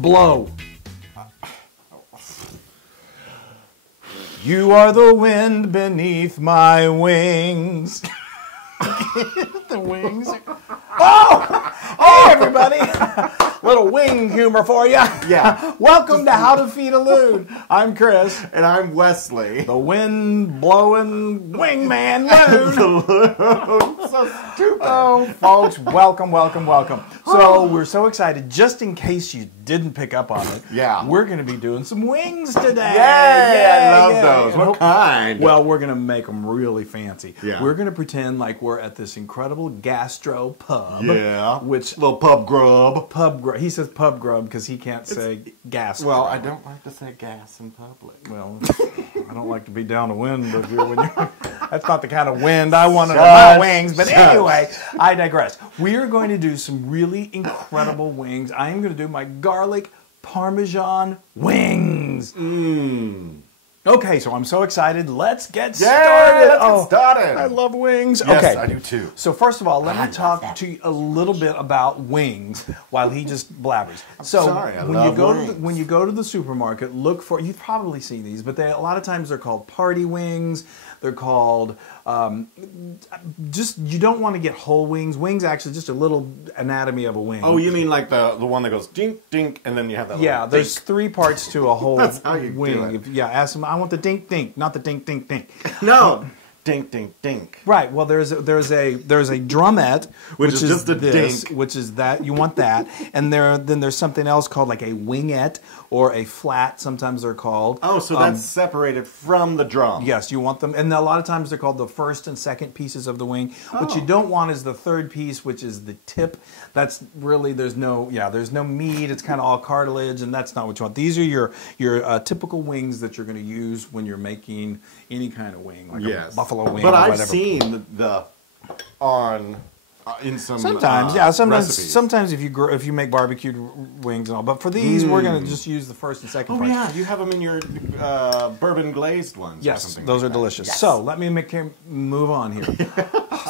Blow. You are the wind beneath my wings. The wings. Oh! Hey, everybody. Little wing humor for you. Yeah. Welcome to How to Feed a Loon. I'm Chris. And I'm Wesley. The wind-blowing wingman Loon. So stupid. Oh, folks, welcome, welcome, welcome. So we're so excited. Just in case you didn't pick up on it, Yeah. we're going to be doing some wings today. Yay! I love those. And What kind? Well, we're going to make them really fancy. Yeah. We're going to pretend like we're at this incredible gastro pub. Yeah. Which little pub grub. he says pub grub because he can't say gas. Well, I don't like to say gas in public. Well, I don't like to be down the wind of you when you. That's not the kind of wind I want on my wings. But anyway, I digress. We are going to do some really incredible wings. I am going to do my garlic parmesan wings. Mmm. Okay, so I'm so excited. Let's get started. Let's get started. I love wings. Yes, okay, I do too. So first of all, let me talk to you a little bit about wings while he just blabbers. So sorry, I when love you go wings. when you go to the supermarket, look for. You've probably seen these, but a lot of times they're called party wings. They're called just. You don't want to get whole wings. Wings actually just a little anatomy of a wing. Oh, you mean like the one that goes dink dink, and then you have that. Yeah, little there's dink. 3 parts to a whole That's how you do wing. it. Yeah, ask them. I want the dink dink, not the dink dink dink. No, dink dink dink. Right. Well, there's a drumette, Which is just a this, dink. which is that you want that, and then there's something else called like a wingette or a flat. Sometimes they're called. Oh, so that's separated from the drum. Yes, you want them, and a lot of times they're called the first and second pieces of the wing. What you don't want is the third piece, which is the tip. That's really there's no meat. It's kind of all cartilage, and that's not what you want. These are your typical wings that you're going to use when you're making any kind of wing, like a buffalo wing. But or I've whatever. seen the on in some sometimes recipes. sometimes if you make barbecued wings and all, but for these we're going to just use the first and second Oh part. yeah, you have them in your bourbon glazed ones. Yes, or something those like are that. delicious. Yes. So let me move on here,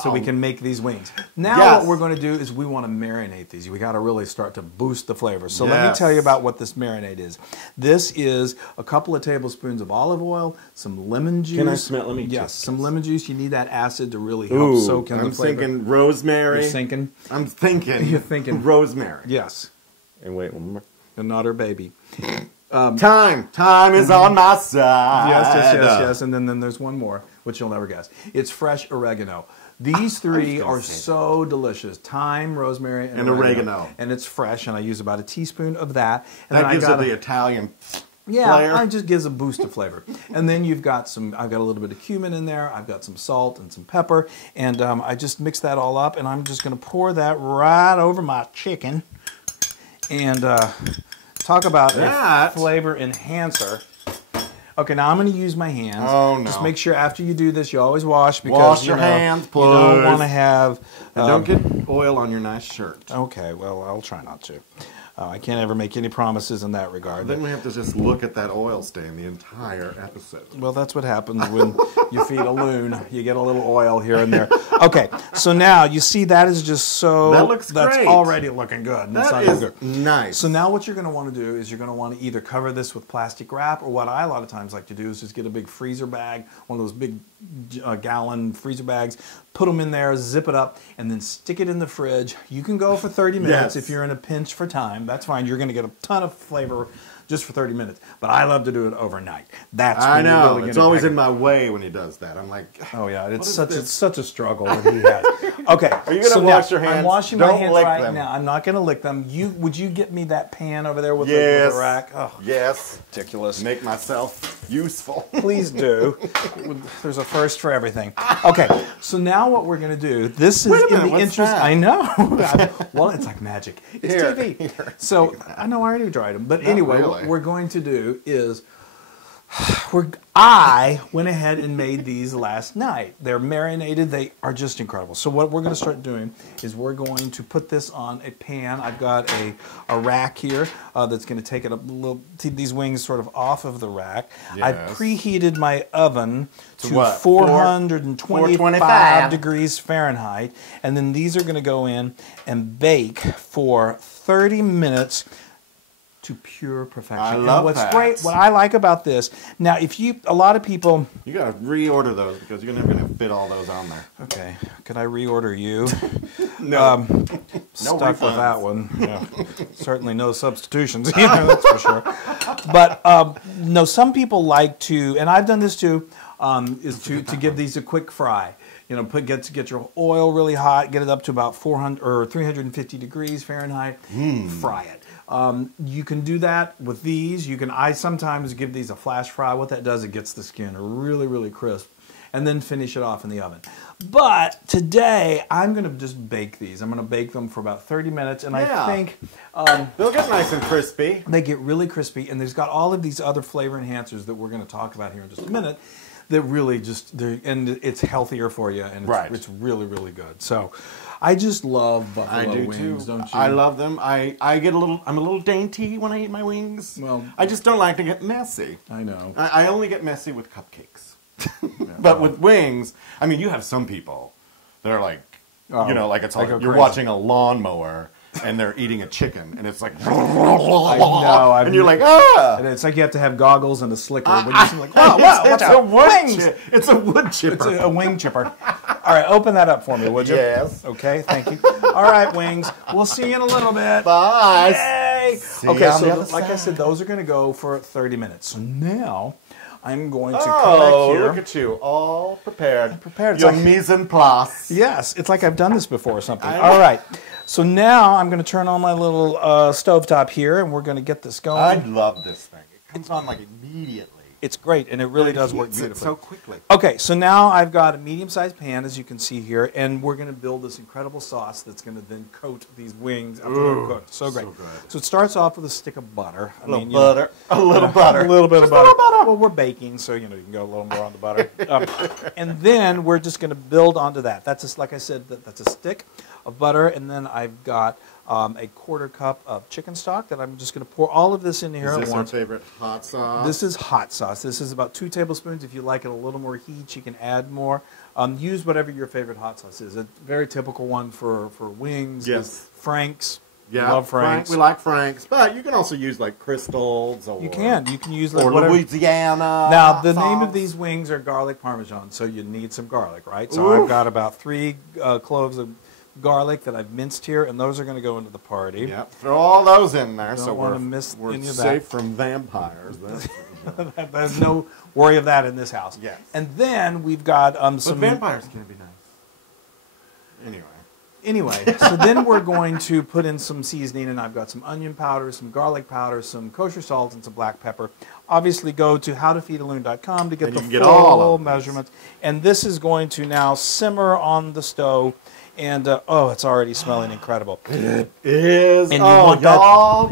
so we can make these wings. Now Yes. what we're going to do is we want to marinate these. We got to really start to boost the flavor. So let me Yes. tell you about what this marinade is. This is a couple of tablespoons of olive oil, some lemon juice. Can I smell? Let me. Yes, some lemon juice. You need that acid to really help soak in the flavor. I'm thinking rosemary. You're thinking. I'm thinking. You're thinking rosemary. Yes, And wait one more. and not her baby. Time is on my side. Yes. And then there's one more, which you'll never guess. It's fresh oregano. These 3 are so delicious. Thyme, rosemary, and oregano. And it's fresh, and I use about a teaspoon of that. And That then gives I it got the Italian yeah, flair. it just gives a boost of flavor. And then I've got a little bit of cumin in there. I've got some salt and some pepper. And I just mix that all up, and I'm just going to pour that right over my chicken. And talk about a flavor enhancer. Okay, now I'm going to use my hands. Oh, no. Just make sure after you do this, you always wash because Wash your hands, please. You don't want to have. And don't get oil on your nice shirt. Okay, well, I'll try not to. I can't ever make any promises in that regard. Then we have to just look at that oil stain the entire episode. Well, that's what happens when you feed a loon. You get a little oil here and there. Okay, so now you see that is just so. That looks That's great. already looking good. And That it's is good. nice. So now what you're going to want to do is you're going to want to either cover this with plastic wrap, or what I a lot of times like to do is just get a big freezer bag, one of those big gallon freezer bags, put them in there, zip it up, and then stick it in the fridge. You can go for 30 minutes if you're in a pinch for time. That's fine. You're going to get a ton of flavor just for 30 minutes. But I love to do it overnight. That's I when you're know. really It's gonna always pack in my way when he does that. I'm like, oh yeah, it's is such a struggle that he has. Okay, Are you gonna wash your hands? I'm washing my Don't hands lick right them. now. I'm not going to lick them. Would you get me that pan over there with yes, the rack? Oh, yes, ridiculous. make myself useful. Please do. There's a first for everything. Okay, so now what we're going to do, this is Wait a minute, in the what's interest, that? I know. Well, it's like magic. It's Here, TV. So, I know I already tried them. But anyway, really. what we're going to do is, I went ahead and made these last night. They're marinated. They are just incredible. So what we're going to start doing is we're going to put this on a pan. I've got a rack here that's going to take it a little, these wings sort of off of the rack. Yes. I've preheated my oven to what? 425 degrees Fahrenheit. And then these are going to go in and bake for 30 minutes to pure perfection. I love and what's that. great, what I like about this, now a lot of people... You gotta reorder those because you're never gonna fit all those on there. Okay, could I reorder you? No. Stuck refunds. with that one. Yeah. Certainly no substitutions, that's for sure. But no, some people like to, and I've done this too, is to give these a quick fry. You know, get your oil really hot, get it up to about 400 or 350 degrees Fahrenheit, fry it. You can do that with these. I sometimes give these a flash fry. What that does, it gets the skin really, really crisp, and then finish it off in the oven. But today, I'm going to just bake these. I'm going to bake them for about 30 minutes, and I think they'll get nice and crispy. They get really crispy, and there's got all of these other flavor enhancers that we're going to talk about here in just a minute. That really and it's healthier for you, and it's really, really good. So, I just love buffalo wings, don't you? I love them. I'm a little dainty when I eat my wings. Well, I just don't like to get messy. I know. I only get messy with cupcakes. But with wings, I mean, you have some people that are like, like it's like you're watching a lawnmower and they're eating a chicken, and it's like, I know, and you're like, ah! And it's like you have to have goggles and a slicker. When you're like, wow, it's a wood It's a wood chipper. It's a wing chipper. All right, open that up for me, would you? Yes. Okay, thank you. All right, wings. We'll see you in a little bit. Bye. Yay! Okay, so like I said, those are going to go for 30 minutes. So now I'm going to come back here. Look at you, all prepared. It's Your like, mise en place. Yes, it's like I've done this before or something. All right. So now I'm going to turn on my little stovetop here, and we're going to get this going. I love this thing. It comes on like immediately. It's great, and it really does work beautifully. So quickly. Okay, so now I've got a medium-sized pan, as you can see here, and we're going to build this incredible sauce that's going to then coat these wings after they're cooked. So great. So it starts off with a stick of butter. A little butter. A little butter. A little bit of butter. Well, we're baking, so you can go a little more on the butter. And then we're just going to build onto that. That's just, like I said, that's a stick of butter, and then I've got a quarter cup of chicken stock that I'm just going to pour all of this in here at once. Is this our favorite hot sauce? This is hot sauce. This is about 2 tablespoons. If you like it a little more heat, you can add more. Use whatever your favorite hot sauce is. A very typical one for wings is Frank's. Yeah, love Frank's. We like Frank's, but you can also use like Crystals or you can use or whatever. Louisiana. Now the sauce. name of these wings are garlic parmesan, so you need some garlic, right? So I've got about 3 cloves of garlic that I've minced here, and those are going to go into the party. Yep, throw all those in there, Don't so want to miss we're any of safe that. from vampires. There's no worry of that in this house. Yes. And then we've got But some vampires can be nice. Anyway, so then we're going to put in some seasoning, and I've got some onion powder, some garlic powder, some kosher salt, and some black pepper. Obviously, go to howtofeedaloon.com to get the full measurements. And this is going to now simmer on the stove. And, it's already smelling incredible. It is. And y'all.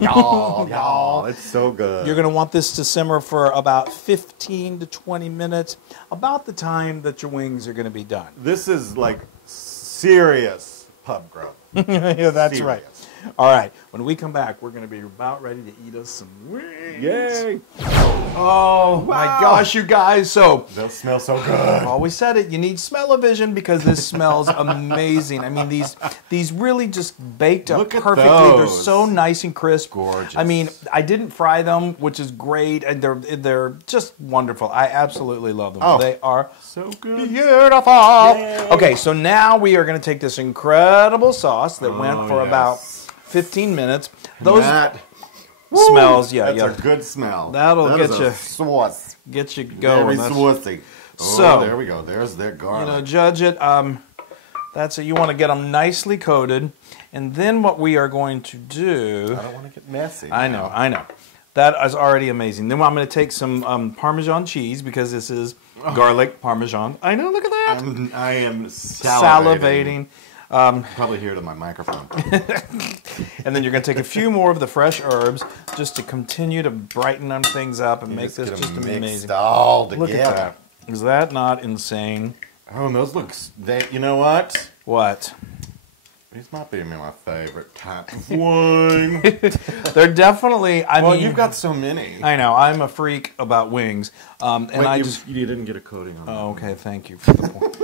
It's so good. You're going to want this to simmer for about 15 to 20 minutes, about the time that your wings are going to be done. This is like serious pub grub. Yeah, that's right. All right, when we come back, we're going to be about ready to eat us some wings. Yay! Oh, my gosh, you guys. So, they'll smell so good. I've always said it. You need smell-o-vision because this smells amazing. I mean, these really just baked up perfectly. They're so nice and crisp. Gorgeous. I mean, I didn't fry them, which is great, and they're just wonderful. I absolutely love them. Oh, they are so good. Beautiful. Yay. Okay, so now we are going to take this incredible sauce that went for about 15 minutes. Those smells, that's a good smell. That'll get you sauce. Get you going. Very saucy. So there we go. There's their garlic. Judge it. That's it. You want to get them nicely coated, and then what we are going to do. I don't want to get messy. I know. That is already amazing. Then I'm going to take some Parmesan cheese because this is garlic Parmesan. I know. Look at that. I am salivating. Probably hear it on my microphone. And then you're going to take a few more of the fresh herbs just to continue to brighten them things up and make this just amazing. All together. Look at that. Is that not insane? Oh, and those look. You know what? What? These might be my favorite type of wing. They're definitely. I mean, you've got so many. I know. I'm a freak about wings, and Wait, you didn't get a coating on. Oh, okay. Thank you for the point.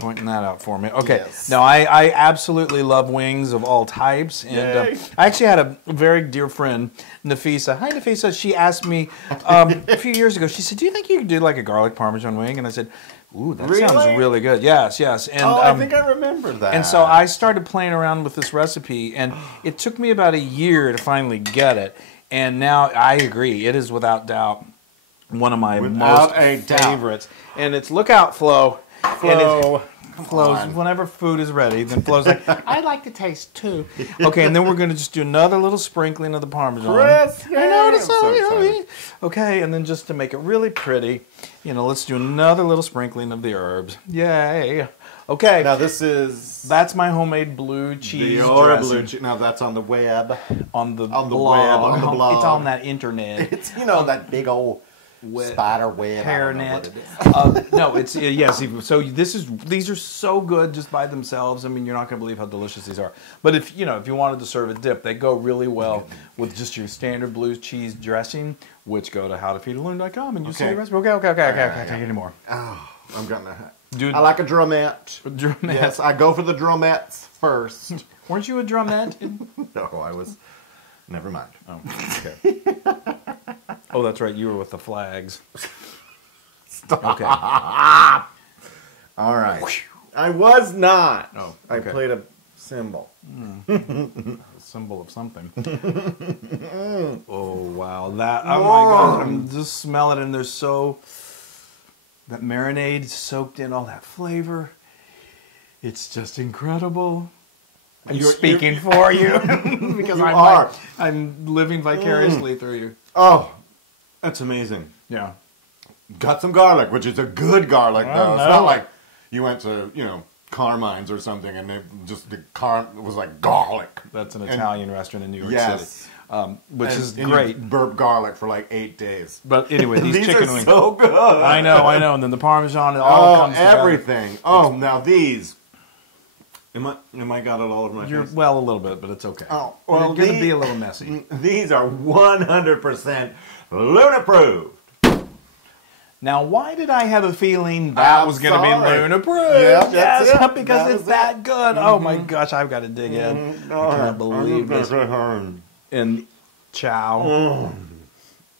pointing that out for me. Okay. Yes. No, I absolutely love wings of all types. And I actually had a very dear friend, Nafisa. Hi, Nafisa. She asked me a few years ago, she said, do you think you could do like a garlic Parmesan wing? And I said, ooh, that sounds really good. Yes, yes. And, I think I remember that. And so I started playing around with this recipe, and it took me about a year to finally get it. And now I agree. It is without doubt one of my most favorites. And it's look out, Flo. Flo. Flo's whenever food is ready, then Flo's like, I'd like to taste too. Okay, and then we're going to just do another little sprinkling of the Parmesan. Chris, I know, it's so yummy. Okay, and then just to make it really pretty, let's do another little sprinkling of the herbs. Yay. Okay. Now that's my homemade blue cheese dressing. Now that's on the web. On the blog. It's on that internet. It's that big old spider web hairnet. No, it's yes. So these are so good just by themselves. I mean, you're not going to believe how delicious these are. But if you wanted to serve a dip, they go really well with just your standard blue cheese dressing. Which go to howtofeedaloon.com and you see the recipe. Okay. Can't take any more. Oh, I'm gonna. Dude, I like a drumette. Drumette. Yes, I go for the drumettes first. Weren't you a drumette? No, I was. Never mind. Oh, okay. Oh, that's right. You were with the flags. Stop. Okay. All right. I was not. Oh, okay. I played a cymbal. A symbol of something. Oh, wow. Oh, my gosh. I'm just smelling it, and there's that marinade soaked in all that flavor. It's just incredible. I'm speaking for you because I'm living vicariously through you. Oh, that's amazing. Yeah. Got some garlic, which is a good garlic, though. It's not like you went to, Carmine's or something and it was like garlic. That's an Italian restaurant in New York City. Which is great. You burp garlic for like 8 days. But anyway, these chicken wings. So good. I know. And then the Parmesan, it all comes together. Everything. Oh, now these. Am I got it all over my face? Well, a little bit, but it's okay. Oh, well, it's going to be a little messy. These are 100% Loon approved. Now, why did I have a feeling that was going to be Loon approved? Yeah, yes, because it's that good. Oh my gosh, I've got to dig in. I can't believe this. And ciao.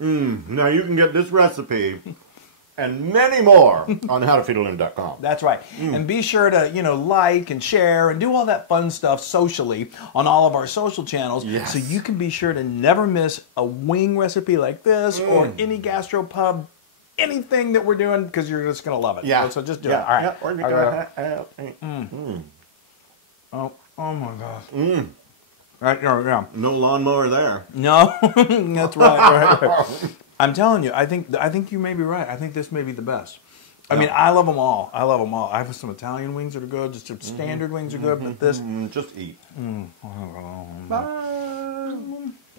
Now you can get this recipe and many more on howtofeedaloon.com. That's right. And be sure to, like and share and do all that fun stuff socially on all of our social channels so you can be sure to never miss a wing recipe like this or any gastro pub, anything that we're doing because you're just going to love it. Yeah. So just do it. All right. Oh my gosh. Right, yeah. No lawnmower there. No, that's right. I'm telling you, I think you may be right. I think this may be the best. I mean, I love them all. I have some Italian wings that are good. Just some standard wings are good, but this... Just eat. Bye.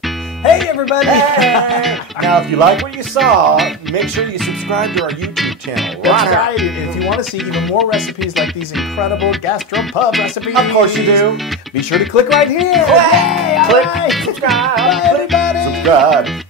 Hey, everybody! Hey. Now, if you like what you saw, make sure you subscribe to our YouTube channel. That's right. If you want to see even more recipes like these incredible gastropub recipes... Of course you do. Be sure to click right here. Hey, click. Right. Subscribe. Bye, everybody. Subscribe.